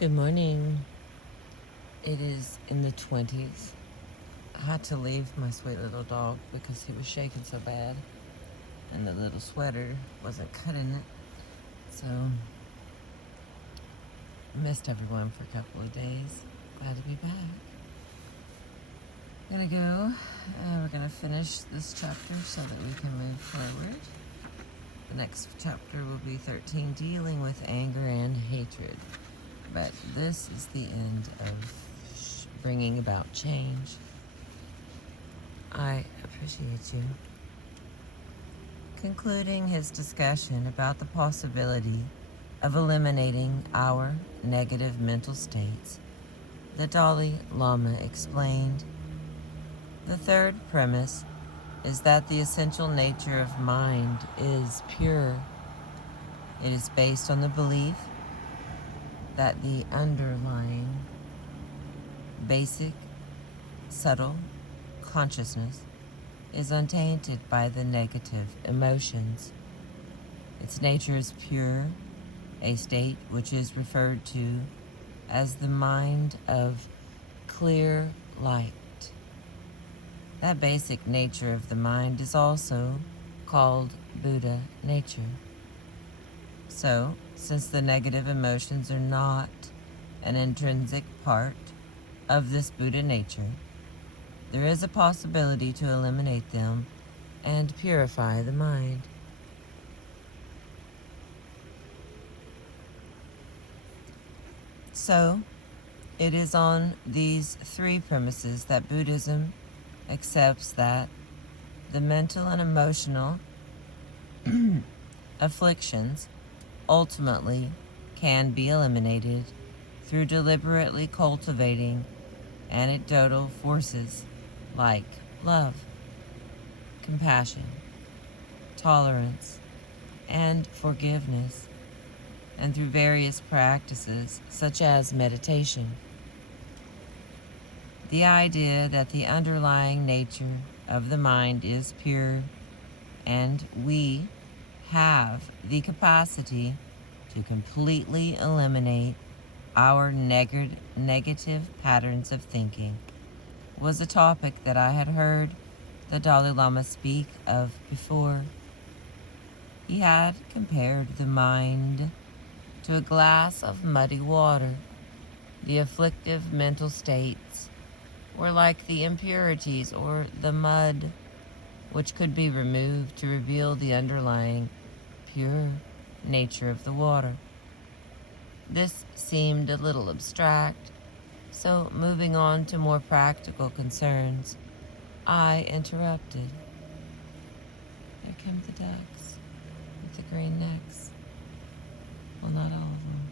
Good morning. It is in the 20s. I had to leave my sweet little dog because he was shaking so bad and the little sweater wasn't cutting it. So, missed everyone for a couple of days. Glad to be back. Gonna go. We're gonna finish this chapter so that we can move forward. The next chapter will be 13, dealing with anger and hatred. But this is the end of bringing about change. I appreciate you. Concluding his discussion about the possibility of eliminating our negative mental states, the Dalai Lama explained, the third premise is that the essential nature of mind is pure. It is based on the belief that the underlying basic, subtle consciousness is untainted by the negative emotions. Its nature is pure, a state which is referred to as the mind of clear light. That basic nature of the mind is also called Buddha nature. So, since the negative emotions are not an intrinsic part of this Buddha nature, there is a possibility to eliminate them and purify the mind. So, it is on these three premises that Buddhism accepts that the mental and emotional afflictions ultimately can be eliminated through deliberately cultivating anecdotal forces like love, compassion, tolerance, and forgiveness, and through various practices such as meditation. The idea that the underlying nature of the mind is pure and we have the capacity to completely eliminate our negative patterns of thinking was a topic that I had heard the Dalai Lama speak of before. He had compared the mind to a glass of muddy water. The afflictive mental states were like the impurities or the mud, which could be removed to reveal the underlying pure nature of the water. This seemed a little abstract, so moving on to more practical concerns, I interrupted. There come the ducks with the green necks. Well, not all of them.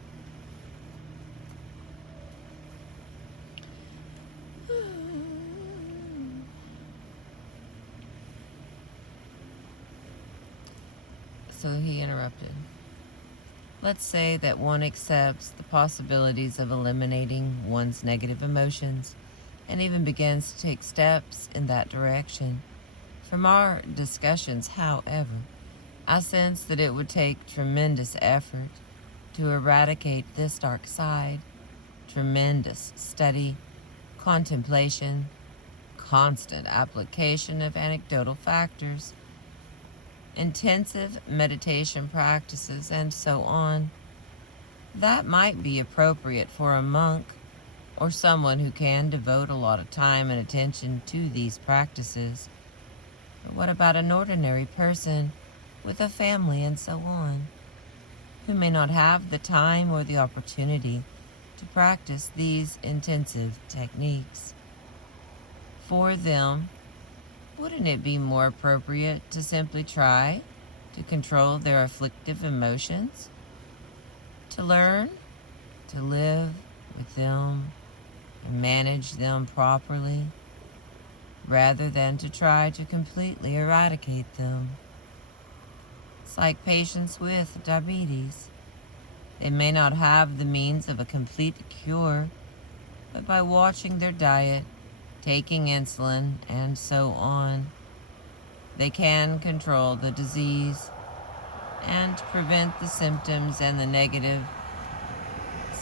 So he interrupted. Let's say that one accepts the possibilities of eliminating one's negative emotions and even begins to take steps in that direction. From our discussions, however, I sense that it would take tremendous effort to eradicate this dark side, tremendous study, contemplation, constant application of anecdotal factors, intensive meditation practices, and so on. That might be appropriate for a monk or someone who can devote a lot of time and attention to these practices. But what about an ordinary person with a family and so on, who may not have the time or the opportunity to practice these intensive techniques? For them, wouldn't it be more appropriate to simply try to control their afflictive emotions? To learn to live with them and manage them properly, rather than to try to completely eradicate them. It's like patients with diabetes. They may not have the means of a complete cure, but by watching their diet, taking insulin, and so on, they can control the disease and prevent the symptoms and the negative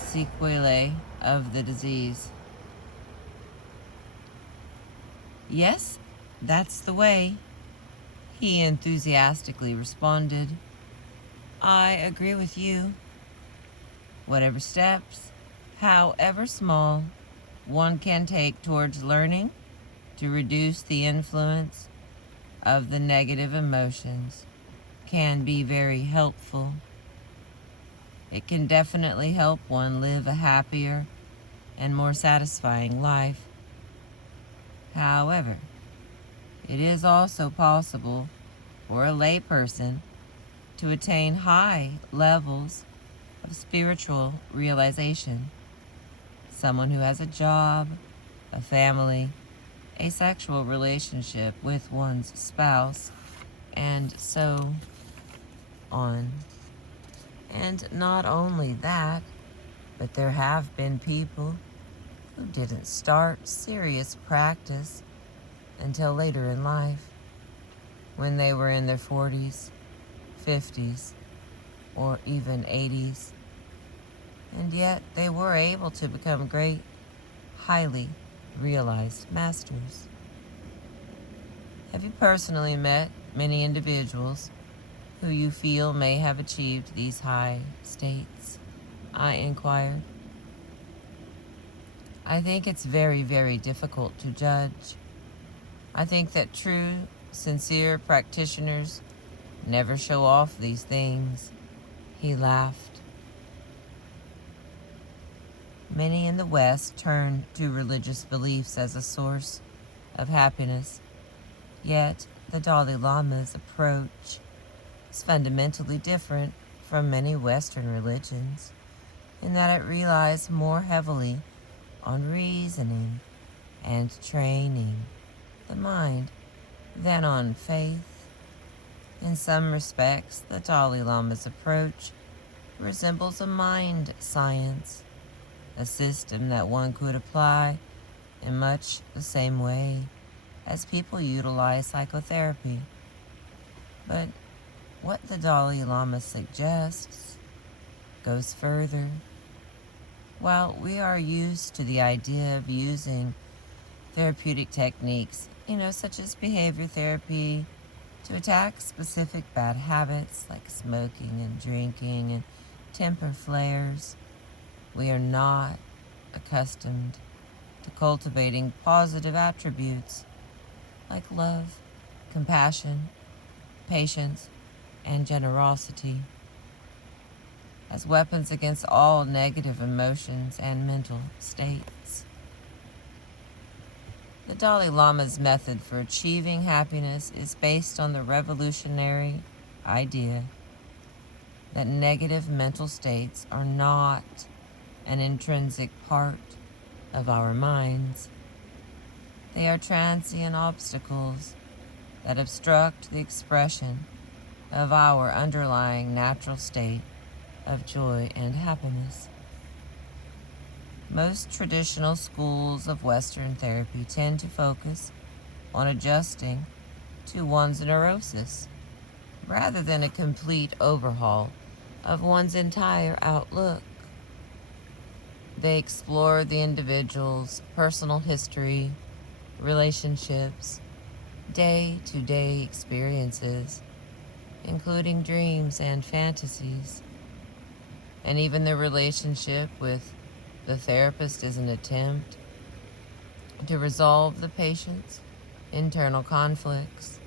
sequelae of the disease. Yes, that's the way, he enthusiastically responded. I agree with you. Whatever steps, however small, one can take towards learning to reduce the influence of the negative emotions can be very helpful. It can definitely help one live a happier and more satisfying life. However, it is also possible for a layperson to attain high levels of spiritual realization. Someone who has a job, a family, a sexual relationship with one's spouse, and so on. And not only that, but there have been people who didn't start serious practice until later in life, when they were in their 40s, 50s, or even 80s. And yet they were able to become great, highly realized masters. Have you personally met many individuals who you feel may have achieved these high states? I inquired. I think it's very, very difficult to judge. I think that true, sincere practitioners never show off these things. He laughed. Many in the West turn to religious beliefs as a source of happiness, yet the Dalai Lama's approach is fundamentally different from many Western religions in that it relies more heavily on reasoning and training the mind than on faith. In some respects, the Dalai Lama's approach resembles a mind science, a system that one could apply in much the same way as people utilize psychotherapy. But what the Dalai Lama suggests goes further. While we are used to the idea of using therapeutic techniques, such as behavior therapy, to attack specific bad habits like smoking and drinking and temper flares, we are not accustomed to cultivating positive attributes like love, compassion, patience, and generosity as weapons against all negative emotions and mental states. The Dalai Lama's method for achieving happiness is based on the revolutionary idea that negative mental states are not an intrinsic part of our minds. They are transient obstacles that obstruct the expression of our underlying natural state of joy and happiness. Most traditional schools of Western therapy tend to focus on adjusting to one's neurosis rather than a complete overhaul of one's entire outlook. They explore the individual's personal history, relationships, day-to-day experiences, including dreams and fantasies, and even the relationship with the therapist is an attempt to resolve the patient's internal conflicts,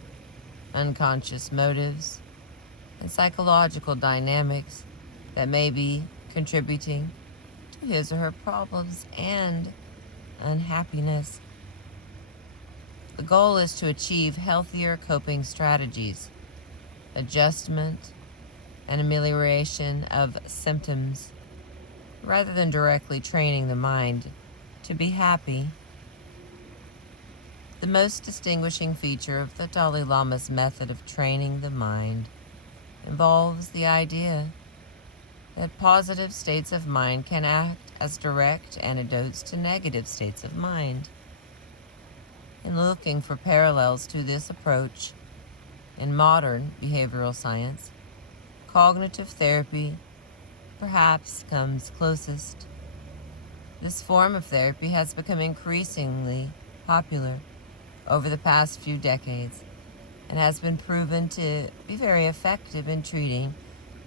unconscious motives, and psychological dynamics that may be contributing to his or her problems and unhappiness. The goal is to achieve healthier coping strategies, adjustment, and amelioration of symptoms, rather than directly training the mind to be happy. The most distinguishing feature of the Dalai Lama's method of training the mind involves the idea that positive states of mind can act as direct antidotes to negative states of mind. In looking for parallels to this approach in modern behavioral science, cognitive therapy perhaps comes closest. This form of therapy has become increasingly popular over the past few decades and has been proven to be very effective in treating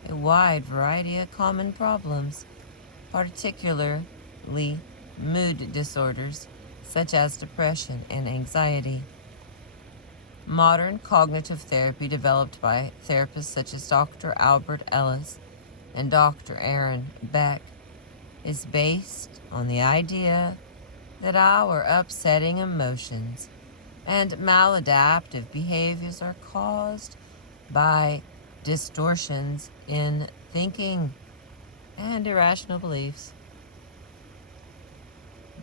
a wide variety of common problems, particularly mood disorders such as depression and anxiety. Modern cognitive therapy, developed by therapists such as Dr. Albert Ellis and Dr. Aaron Beck, is based on the idea that our upsetting emotions and maladaptive behaviors are caused by distortions in thinking and irrational beliefs.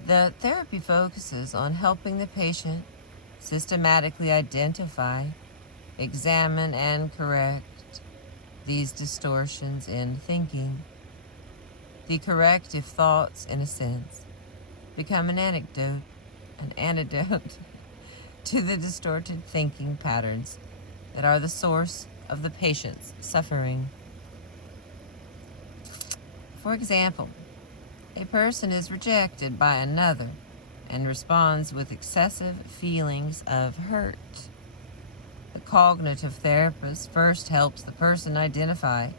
The therapy focuses on helping the patient systematically identify, examine, and correct these distortions in thinking. The corrective thoughts, in a sense, become an antidote to the distorted thinking patterns that are the source of the patient's suffering. For example, a person is rejected by another and responds with excessive feelings of hurt. The cognitive therapist first helps the person identify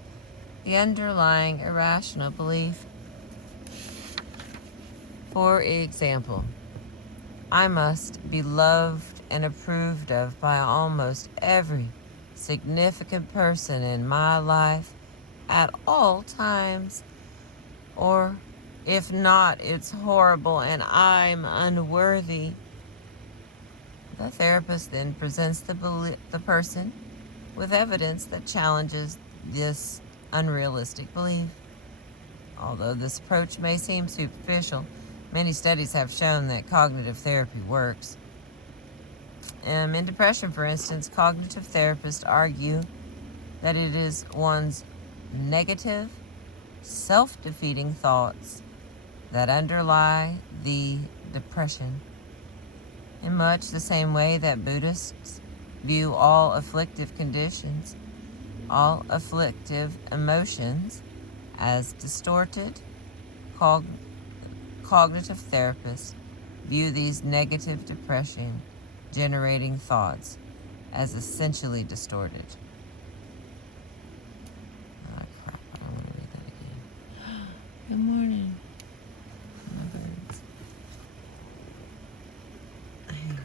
the underlying irrational belief. For example, I must be loved and approved of by almost every significant person in my life at all times, or if not, it's horrible and I'm unworthy. The therapist then presents the person with evidence that challenges this unrealistic belief. Although this approach may seem superficial, many studies have shown that cognitive therapy works. In depression, for instance, cognitive therapists argue that it is one's negative, self-defeating thoughts that underlie the depression. In much the same way that Buddhists view all afflictive conditions, all afflictive emotions as distorted, cognitive therapists view these negative depression-generating thoughts as essentially distorted. Oh, crap. I don't want to read that again. Good morning. My birds. Hang on.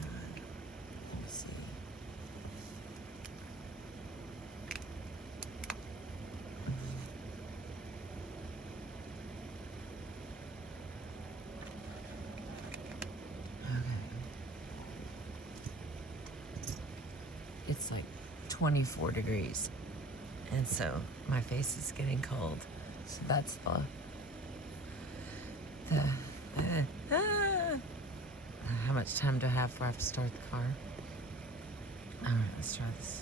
Let's see. It's like 24 degrees, and so my face is getting cold. So that's how much time do I have before I have to start the car? All right, let's try this.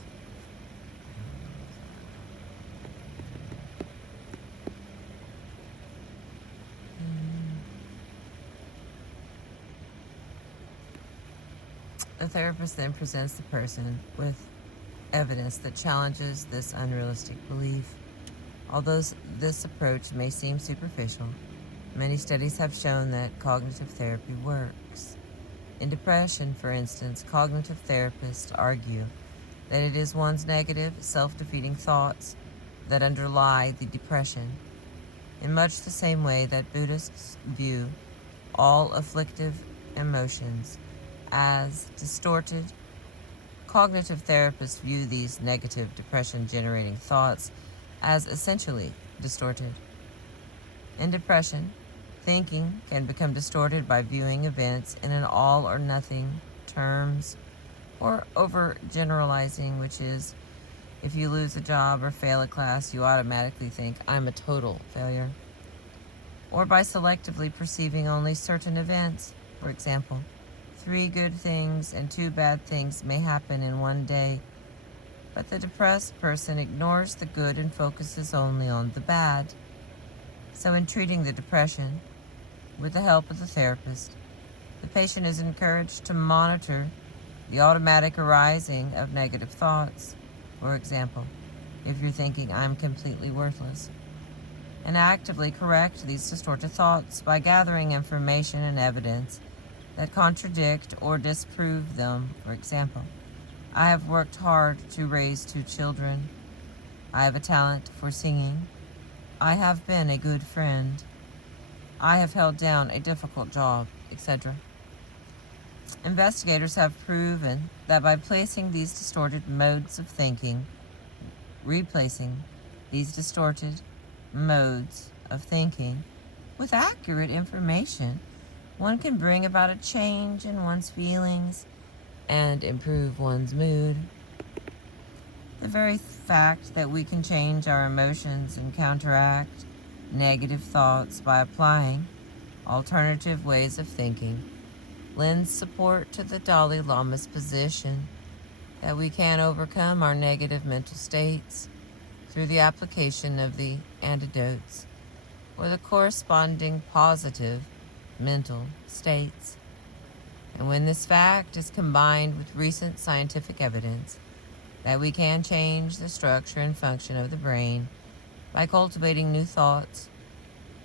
The therapist then presents the person with evidence that challenges this unrealistic belief. Although this approach may seem superficial, many studies have shown that cognitive therapy works. In depression, for instance, cognitive therapists argue that it is one's negative, self-defeating thoughts that underlie the depression. In much the same way that Buddhists view all afflictive emotions as distorted, cognitive therapists view these negative depression-generating thoughts as essentially distorted. In depression, thinking can become distorted by viewing events in an all or nothing terms, or overgeneralizing, which is if you lose a job or fail a class, you automatically think, I'm a total failure. Or by selectively perceiving only certain events. For example, 3 good things and 2 bad things may happen in one day, but the depressed person ignores the good and focuses only on the bad. So in treating the depression, with the help of the therapist, the patient is encouraged to monitor the automatic arising of negative thoughts. For example, if you're thinking, I'm completely worthless, and actively correct these distorted thoughts by gathering information and evidence that contradict or disprove them. For example, I have worked hard to raise 2 children. I have a talent for singing. I have been a good friend. I have held down a difficult job, etc. Investigators have proven that by placing these distorted modes of thinking, replacing these distorted modes of thinking with accurate information, one can bring about a change in one's feelings and improve one's mood. The very fact that we can change our emotions and counteract negative thoughts by applying alternative ways of thinking lends support to the Dalai Lama's position that we can overcome our negative mental states through the application of the antidotes or the corresponding positive mental states. And when this fact is combined with recent scientific evidence that we can change the structure and function of the brain by cultivating new thoughts,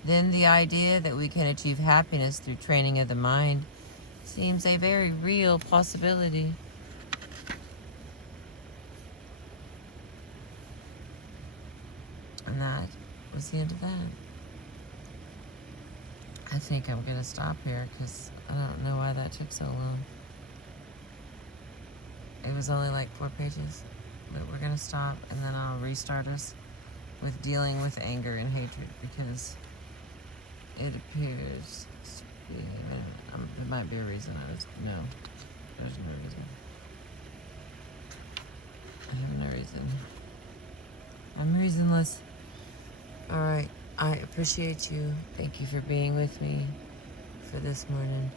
then the idea that we can achieve happiness through training of the mind seems a very real possibility. And that was the end of that. I think I'm going to stop here because I don't know why that took so long. It was only like 4 pages, but we're going to stop and then I'll restart us with dealing with anger and hatred because it appears to be, there might be a reason no, there's no reason. I have no reason. I'm reasonless. Alright, I appreciate you. Thank you for being with me for this morning.